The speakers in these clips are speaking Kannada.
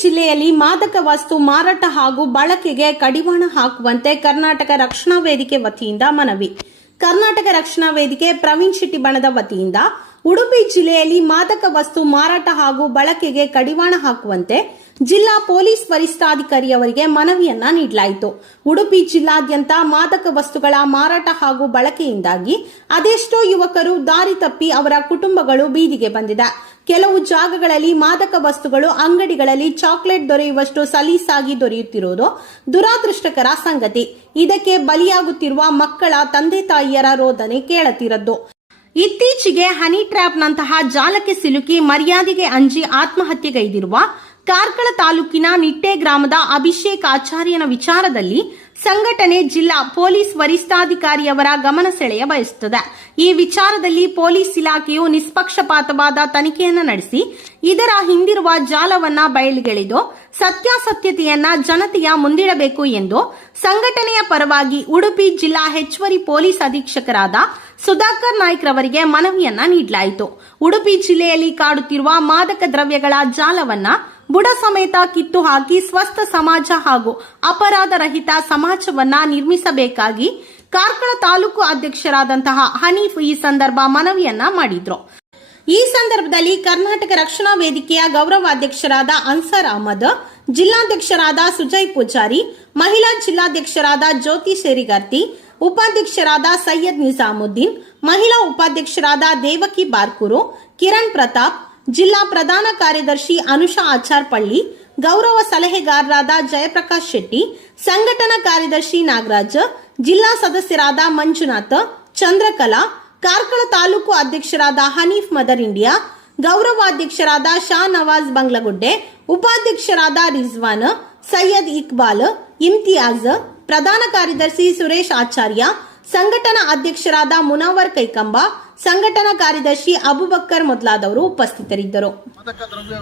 ಜಿಲ್ಲೆಯಲ್ಲಿ ಮಾದಕ ವಸ್ತು ಮಾರಾಟ ಹಾಗೂ ಬಳಕೆಗೆ ಕಡಿವಾಣ ಹಾಕುವಂತೆ ಕರ್ನಾಟಕ ರಕ್ಷಣಾ ವೇದಿಕೆ ವತಿಯಿಂದ ಮನವಿ. ಕರ್ನಾಟಕ ರಕ್ಷಣಾ ವೇದಿಕೆ ಪ್ರವೀಣ್ ಶೆಟ್ಟಿ ಬಣದ ವತಿಯಿಂದ ಉಡುಪಿ ಜಿಲ್ಲೆಯಲ್ಲಿ ಮಾದಕ ವಸ್ತು ಮಾರಾಟ ಹಾಗೂ ಬಳಕೆಗೆ ಕಡಿವಾಣ ಹಾಕುವಂತೆ ಜಿಲ್ಲಾ ಪೊಲೀಸ್ ವರಿಷ್ಠಾಧಿಕಾರಿಯವರಿಗೆ ಮನವಿಯನ್ನ ನೀಡಲಾಯಿತು. ಉಡುಪಿ ಜಿಲ್ಲಾದ್ಯಂತ ಮಾದಕ ವಸ್ತುಗಳ ಮಾರಾಟ ಹಾಗೂ ಬಳಕೆಯಿಂದಾಗಿ ಅದೆಷ್ಟೋ ಯುವಕರು ದಾರಿ ತಪ್ಪಿ ಅವರ ಕುಟುಂಬಗಳು ಬೀದಿಗೆ ಬಂದಿದೆ. ಕೆಲವು ಜಾಗಗಳಲ್ಲಿ ಮಾದಕ ವಸ್ತುಗಳು, ಅಂಗಡಿಗಳಲ್ಲಿ ಚಾಕ್ಲೇಟ್ ದೊರೆಯುವಷ್ಟು ಸಲೀಸಾಗಿ ದೊರೆಯುತ್ತಿರುವುದು ದುರಾದೃಷ್ಟಕರ ಸಂಗತಿ. ಇದಕ್ಕೆ ಬಲಿಯಾಗುತ್ತಿರುವ ಮಕ್ಕಳ ತಂದೆ ತಾಯಿಯರ ರೋದನೆ ಕೇಳತಿರದ್ದು. ಇತ್ತೀಚೆಗೆ ಹನಿ ಟ್ರ್ಯಾಪ್ನಂತಹ ಜಾಲಕ್ಕೆ ಸಿಲುಕಿ ಮರ್ಯಾದೆಗೆ ಅಂಜಿ ಆತ್ಮಹತ್ಯೆಗೈದಿರುವ ಕಾರ್ಕಳ ತಾಲೂಕಿನ ನಿಟ್ಟೆ ಗ್ರಾಮದ ಅಭಿಷೇಕ್ ಆಚಾರ್ಯನ ವಿಚಾರದಲ್ಲಿ ಸಂಘಟನೆ ಜಿಲ್ಲಾ ಪೊಲೀಸ್ ವರಿಷ್ಠಾಧಿಕಾರಿಯವರ ಗಮನ ಸೆಳೆಯ ಬಯಸುತ್ತದೆ. ಈ ವಿಚಾರದಲ್ಲಿ ಪೊಲೀಸ್ ಇಲಾಖೆಯು ನಿಷ್ಪಕ್ಷಪಾತವಾದ ತನಿಖೆಯನ್ನು ನಡೆಸಿ, ಇದರ ಹಿಂದಿರುವ ಜಾಲವನ್ನ ಬಯಲಿಗೆಳೆದು ಸತ್ಯಾಸತ್ಯತೆಯನ್ನ ಜನತೆಯ ಮುಂದಿಡಬೇಕು ಎಂದು ಸಂಘಟನೆಯ ಪರವಾಗಿ ಉಡುಪಿ ಜಿಲ್ಲಾ ಹೆಚ್ಚುವರಿ ಪೊಲೀಸ್ ಅಧೀಕ್ಷಕರಾದ ಸುಧಾಕರ್ ನಾಯ್ಕ್ ರವರಿಗೆ ಮನವಿಯನ್ನ ನೀಡಲಾಯಿತು. ಉಡುಪಿ ಜಿಲ್ಲೆಯಲ್ಲಿ ಕಾಡುತ್ತಿರುವ ಮಾದಕ ದ್ರವ್ಯಗಳ ಜಾಲವನ್ನ ಬುಡ ಸಮೇತ ಕಿತ್ತು ಹಾಕಿ ಸ್ವಸ್ಥ ಸಮಾಜ ಹಾಗೂ ಅಪರಾಧ ರಹಿತ ಸಮಾಜವನ್ನ ನಿರ್ಮಿಸಬೇಕಾಗಿ ಕಾರ್ಕಳ ತಾಲೂಕು ಅಧ್ಯಕ್ಷರಾದಂತಹ ಹನೀಫ್ ಈ ಸಂದರ್ಭ ಮನವಿಯನ್ನ ಮಾಡಿದ್ರು. ಈ ಸಂದರ್ಭದಲ್ಲಿ ಕರ್ನಾಟಕ ರಕ್ಷಣಾ ವೇದಿಕೆಯ ಗೌರವಾಧ್ಯಕ್ಷರಾದ ಅನ್ಸರ್ ಅಹಮದ್, ಜಿಲ್ಲಾಧ್ಯಕ್ಷರಾದ ಸುಜಯ್ ಪೂಜಾರಿ, ಮಹಿಳಾ ಜಿಲ್ಲಾಧ್ಯಕ್ಷರಾದ ಜ್ಯೋತಿ ಶೇರಿಗರ್ತಿ, ಉಪಾಧ್ಯಕ್ಷರಾದ ಸೈಯದ್ ನಿಜಾಮುದ್ದೀನ್, ಮಹಿಳಾ ಉಪಾಧ್ಯಕ್ಷರಾದ ದೇವಕಿ ಬಾರ್ಕೂರು, ಕಿರಣ್ ಪ್ರತಾಪ್ ಜಿಲ್ಲಾ ಪ್ರಧಾನ ಕಾರ್ಯದರ್ಶಿ ಅನುಷಾ ಆಚಾರ್ಪಳ್ಳಿ, ಗೌರವ ಸಲಹೆಗಾರರಾದ ಜಯಪ್ರಕಾಶ್ ಶೆಟ್ಟಿ, ಸಂಘಟನಾ ಕಾರ್ಯದರ್ಶಿ ನಾಗರಾಜ್, ಜಿಲ್ಲಾ ಸದಸ್ಯರಾದ ಮಂಜುನಾಥ್, ಚಂದ್ರಕಲಾ, ಕಾರ್ಕಳ ತಾಲೂಕು ಅಧ್ಯಕ್ಷರಾದ ಹನೀಫ್ ಮದರ್ ಇಂಡಿಯಾ, ಗೌರವಾಧ್ಯಕ್ಷರಾದ ಶಾ ನವಾಜ್ ಬಂಗ್ಲಗುಡ್ಡೆ, ಉಪಾಧ್ಯಕ್ಷರಾದ ರಿಜ್ವಾನ್, ಸೈಯದ್ ಇಕ್ಬಾಲ್, ಇಮ್ತಿಯಾಜ್, ಪ್ರಧಾನ ಕಾರ್ಯದರ್ಶಿ ಸುರೇಶ್ ಆಚಾರ್ಯ ಸಂಘಟನಾ ಅಧ್ಯಕ್ಷರಾದ ಮುನವರ್ ಕೈಕಂಬ, ಸಂಘಟನಾ ಕಾರ್ಯದರ್ಶಿ ಅಬುಬಕ್ಕರ್ ಮೊದಲಾದವರು ಉಪಸ್ಥಿತರಿದ್ದರು. ದ್ರವ್ಯ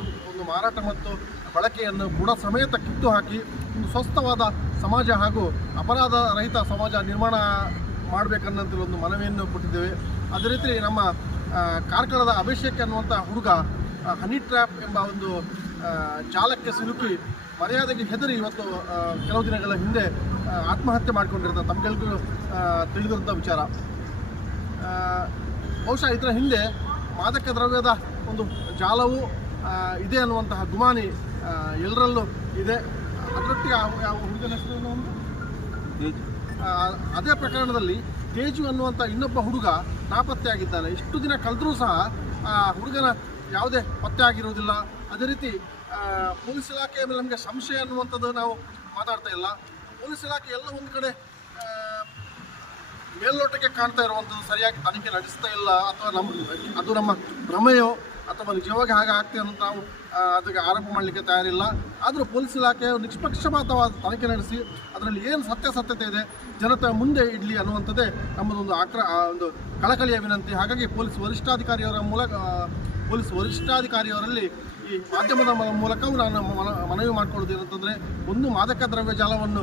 ಮಾರಾಟ ಮತ್ತು ಬಳಕೆಯನ್ನು ಬುಡ ಸಮೇತ ಕಿತ್ತು ಹಾಕಿ ಒಂದು ಸ್ವಸ್ಥವಾದ ಸಮಾಜ ಹಾಗೂ ಅಪರಾಧ ರಹಿತ ಸಮಾಜ ನಿರ್ಮಾಣ ಮಾಡಬೇಕನ್ನಂತ ಒಂದು ಮನವಿಯನ್ನು ಕೊಟ್ಟಿದ್ದೇವೆ. ಅದೇ ರೀತಿ ನಮ್ಮ ಕಾರ್ಕಳದ ಅಭಿಷೇಕ್ ಅನ್ನುವಂಥ ಹುಡುಗ ಹನಿ ಟ್ರ್ಯಾಪ್ ಎಂಬ ಒಂದು ಜಾಲಕ್ಕೆ ಸಿಲುಕಿ ಮರ್ಯಾದೆಗೆ ಹೆದರಿ ಇವತ್ತು ಕೆಲವು ದಿನಗಳ ಹಿಂದೆ ಆತ್ಮಹತ್ಯೆ ಮಾಡಿಕೊಂಡಿರ್ತಾರೆ ತಮಗೆಲ್ಗೂ ತಿಳಿದಿರುವಂಥ ವಿಚಾರ. ಬಹುಶಃ ಇದರ ಹಿಂದೆ ಮಾದಕ ದ್ರವ್ಯದ ಒಂದು ಜಾಲವು ಇದೆ ಅನ್ನುವಂತಹ ಗುಮಾನಿ ಎಲ್ಲರಲ್ಲೂ ಇದೆ. ಅದರೊಟ್ಟಿಗೆ ಯಾವ ಹುಡುಗನ ಹೆಸರು ಅದೇ ಪ್ರಕರಣದಲ್ಲಿ ತೇಜು ಅನ್ನುವಂಥ ಇನ್ನೊಬ್ಬ ಹುಡುಗ ನಾಪತ್ತೆಯಾಗಿದ್ದಾನೆ. ಇಷ್ಟು ದಿನ ಕಲಿತರೂ ಸಹ ಆ ಹುಡುಗನ ಯಾವುದೇ ಪತ್ತೆ ಆಗಿರುವುದಿಲ್ಲ. ಅದೇ ರೀತಿ ಪೊಲೀಸ್ ಇಲಾಖೆಯ ಮೇಲೆ ನಮಗೆ ಸಂಶಯ ಅನ್ನುವಂಥದ್ದು ನಾವು ಮಾತಾಡ್ತಾ ಇಲ್ಲ. ಪೊಲೀಸ್ ಇಲಾಖೆ ಎಲ್ಲ ಒಂದು ಕಡೆ ಮೇಲ್ನೋಟಕ್ಕೆ ಕಾಣ್ತಾ ಇರುವಂಥದ್ದು ಸರಿಯಾಗಿ ತನಿಖೆ ನಡೆಸ್ತಾ ಇಲ್ಲ ಅಥವಾ ನಮ್ಮ ಅದು ನಮ್ಮ ಭ್ರಮೆಯೋ ಅಥವಾ ನಿಜವಾಗಿ ಹಾಗೆ ಆಗ್ತೀವಿ ಅಂತ ನಾವು ಅದಕ್ಕೆ ಆರೋಪ ಮಾಡಲಿಕ್ಕೆ ತಯಾರಿಲ್ಲ. ಆದರೂ ಪೊಲೀಸ್ ಇಲಾಖೆ ನಿಷ್ಪಕ್ಷಪಾತವಾದ ತನಿಖೆ ನಡೆಸಿ, ಅದರಲ್ಲಿ ಏನು ಸತ್ಯಾಸತ್ಯತೆ ಇದೆ, ಜನತೆ ಮುಂದೆ ಇಡಲಿ ಅನ್ನುವಂಥದ್ದೇ ನಮ್ಮದೊಂದು ಆಕ್ರ ಒಂದು ಕಳಕಳಿಯ ವಿನಂತಿ. ಹಾಗಾಗಿ ಪೊಲೀಸ್ ವರಿಷ್ಠಾಧಿಕಾರಿಯವರ ಮೂಲಕ ಪೊಲೀಸ್ ವರಿಷ್ಠಾಧಿಕಾರಿಯವರಲ್ಲಿ ಈ ಮಾಧ್ಯಮದ ಮೂಲಕವೂ ನಾನು ಮನ- ಮನವಿ ಮಾಡಿಕೊಳ್ಳೋದು ಏನಂತಂದರೆ ಒಂದು ಮಾದಕ ದ್ರವ್ಯ ಜಾಲವನ್ನು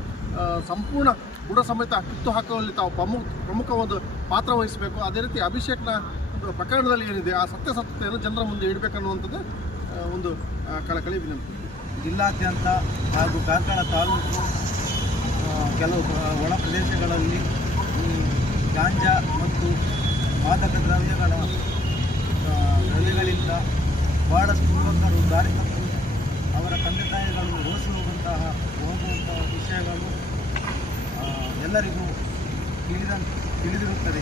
ಸಂಪೂರ್ಣ ಬುಡ ಸಮೇತ ಕಿತ್ತು ಹಾಕುವಲ್ಲಿ ತಾವು ಪ್ರಮುಖ ಪ್ರಮುಖ ಒಂದು ಪಾತ್ರ ವಹಿಸಬೇಕು. ಅದೇ ರೀತಿ ಅಭಿಷೇಕ್ನ ಪ್ರಕರಣದಲ್ಲಿ ಏನಿದೆ ಆ ಸತ್ಯಾಸತ್ಯತೆಯನ್ನು ಜನರ ಮುಂದೆ ಇಡಬೇಕನ್ನುವಂಥದ್ದು ಒಂದು ಕಳಕಳಿ ವಿನಂತಿ. ಜಿಲ್ಲಾದ್ಯಂತ ಹಾಗೂ ಕಾರ್ಕಳ ತಾಲೂಕು ಕೆಲವು ಒಳ ಪ್ರದೇಶಗಳಲ್ಲಿ ಗಾಂಜಾ ಮತ್ತು ಮಾದಕ ದ್ರವ್ಯಗಳ ಆ, ಬಹಳಷ್ಟು ಯುವಕರು ದಾರಿ ತಪ್ಪಿ ಅವರ ತಂದೆ ತಾಯಿಗಳು ರೋಸಿ ಹೋಗುವಂತಹ ಹೋಗುವಂತಹ ವಿಷಯಗಳು ಎಲ್ಲರಿಗೂ ತಿಳಿದ ತಿಳಿದಿರುತ್ತದೆ.